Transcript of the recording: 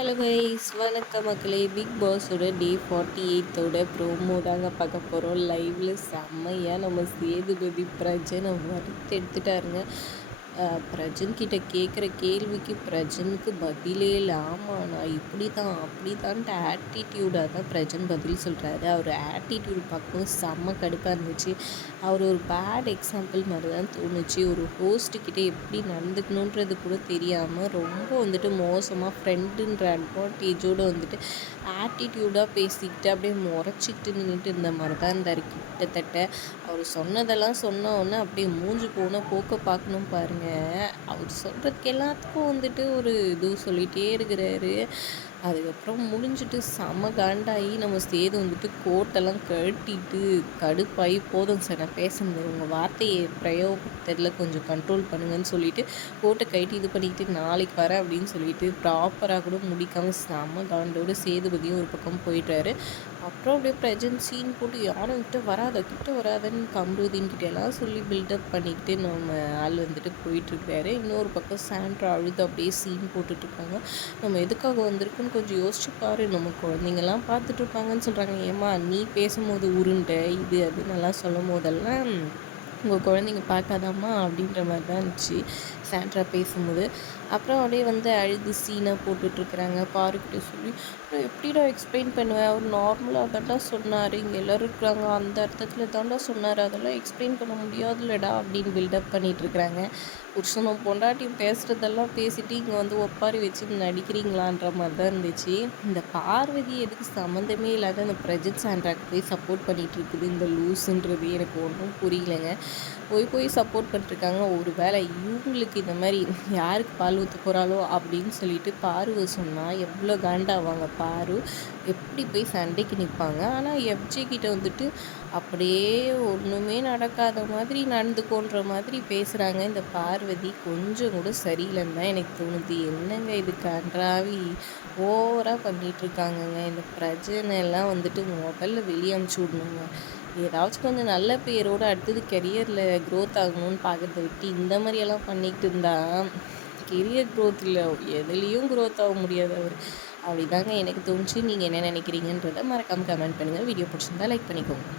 Hello guys, வணக்கம் மக்களே. Big பாஸோட டே 48ஓட promo தாங்க பார்க்க போகிறோம். லைவ்ல செம்மையாக நம்ம சேதுபதி பிரஜனை வறுத்து எடுத்துட்டாருங்க. பிரஜன் கிட்ட கேட்குற கேள்விக்கு பிரஜனுக்கு பதிலே இல்லை. ஆமாம், நான் இப்படி தான் அப்படி தான்ட்டு ஆட்டிடியூடாக தான் பிரஜன் பதில் சொல்கிறாரு. அவர் ஆட்டிடியூட் பார்க்கும்போது செம்ம கடுப்பாக இருந்துச்சு. அவர் ஒரு பேட் எக்ஸாம்பிள் மாதிரி தான் தோணுச்சு. ஒரு ஹோஸ்ட்டுக்கிட்ட எப்படி நடந்துக்கணுன்றது கூட தெரியாமல் ரொம்ப வந்துட்டு மோசமாக ஃப்ரெண்டுன்ற அட்வான்டேஜோடு வந்துட்டு ஆட்டிடியூடாக பேசிக்கிட்டு அப்படியே முறைச்சிக்கிட்டு நின்றுட்டு இருந்த மாதிரி தான் இருந்தார். கிட்டத்தட்ட அவர் சொன்னதெல்லாம் சொன்ன உடனே அப்படியே மூஞ்சி போன போக்க பார்க்கணும் பாருங்கள். அவர் சொல்கிறதுக்கு எல்லாத்துக்கும் வந்துட்டு ஒரு இது சொல்லிகிட்டே இருக்கிறாரு. அதுக்கப்புறம் முடிஞ்சுட்டு செம காண்டாகி நம்ம சேது வந்துட்டு கோட்டெல்லாம் கழட்டிட்டு கடுப்பாகி, போதும் சார் நான் பேச முடியாது, உங்கள் வார்த்தையை பிரயோகப்படுத்துறதுல கொஞ்சம் கண்ட்ரோல் பண்ணுங்கன்னு சொல்லிட்டு கோட்டை கழட்டி இது பண்ணிக்கிட்டு நாளைக்கு வரேன் அப்படின்னு சொல்லிட்டு ப்ராப்பராக கூட முடிக்காமல் செம காண்டோடு சேதுபதியும் ஒரு பக்கம் போயிட்டாரு. அப்புறம் அப்படியே ப்ரெசன்ட் சீன் போட்டு யாரும் கிட்ட வராதன்னு கம்ருதீன்கிட்ட எல்லாம் சொல்லி பில்டப் பண்ணிக்கிட்டு நம்ம ஆள் வந்துட்டு போயிட்டுருக்காரு. இன்னொரு பக்கம் சாண்ட்ரா அழுது அப்படியே சீன் போட்டுட்ருக்காங்க. நம்ம எதுக்காக வந்திருக்குன்னு கொஞ்சம் யோசிச்சு பாரு, நம்ம குழந்தைங்கள்லாம் பார்த்துட்ருப்பாங்கன்னு சொல்கிறாங்க. ஏம்மா நீ பேசும்போது உருண்டை இது அது நல்லா சொல்லும் போதெல்லாம் உங்கள் குழந்தைங்க பார்க்காதாம்மா அப்படின்ற மாதிரி தான் இருந்துச்சு சாண்ட்ரா பேசும்போது. அப்புறம் அப்படியே வந்து அழுது சீனாக போட்டுட்ருக்குறாங்க. பாருக்கிட்ட சொல்லி எப்படிடா எக்ஸ்பிளைன் பண்ணுவேன், அவர் நார்மலாக தாண்டா சொன்னார், இங்கே எல்லோரும் இருக்கிறாங்க அந்த அர்த்தத்தில் தாண்டா சொன்னார், அதெல்லாம் எக்ஸ்பிளைன் பண்ண முடியாதுல்லடா அப்படின்னு பில்டப் பண்ணிகிட்ருக்குறாங்க. புருஷனும் பொண்டாட்டியும் பேசுகிறதெல்லாம் பேசிட்டு இங்கே வந்து ஒப்பாரி வச்சு நடிக்கிறீங்களான்ற மாதிரி தான் இருந்துச்சு. இந்த பார்வதி எதுக்கு சம்மந்தமே இல்லாத அந்த பிரஜித் சாண்ட்ராக்கு போய் சப்போர்ட் பண்ணிகிட்ருக்குது இந்த லூஸுன்றது எனக்கு ஒன்றும் புரியலைங்க. போய் சப்போர்ட் பண்ணிட்டுருக்காங்க. ஒரு வேளை இவங்களுக்கு இந்த மாதிரி யாருக்கு பால் ஊற்ற போகிறாளோ அப்படின்னு சொல்லிட்டு பாருவை சொன்னால் எவ்வளோ காண்டாவாங்க. பாரு எப்படி போய் சண்டைக்கு நிற்பாங்க. ஆனால் எஃப்ஜே கிட்ட வந்துட்டு அப்படியே ஒன்றுமே நடக்காத மாதிரி நடந்துக்கோன்ற மாதிரி பேசுகிறாங்க. இந்த பார்வதி கொஞ்சம் கூட சரியில்லைன்னு தான் எனக்கு தோணுது. என்னங்க இது கன்றாவி ஓவராக பண்ணிகிட்ருக்காங்கங்க. இந்த பிரச்சனை எல்லாம் வந்துட்டு முதல்ல வெளியே அமுச்சு விடணுங்க. ஏதாச்சும் கொஞ்சம் நல்ல பேரோடு அடுத்தது கெரியரில் க்ரோத் ஆகணும்னு பார்க்குறத விட்டு இந்த மாதிரியெல்லாம் பண்ணிக்கிட்டு இருந்தால் கெரியர் க்ரோத் இல்லை, எதுலேயும் க்ரோத் ஆக முடியாது அவர். அப்படி தாங்க எனக்கு தோணுச்சு. நீங்கள் என்ன நினைக்கிறீங்கன்றதை மறக்காமல் கமெண்ட் பண்ணுங்கள். வீடியோ பிடிச்சிருந்தா லைக் பண்ணிக்கோங்க.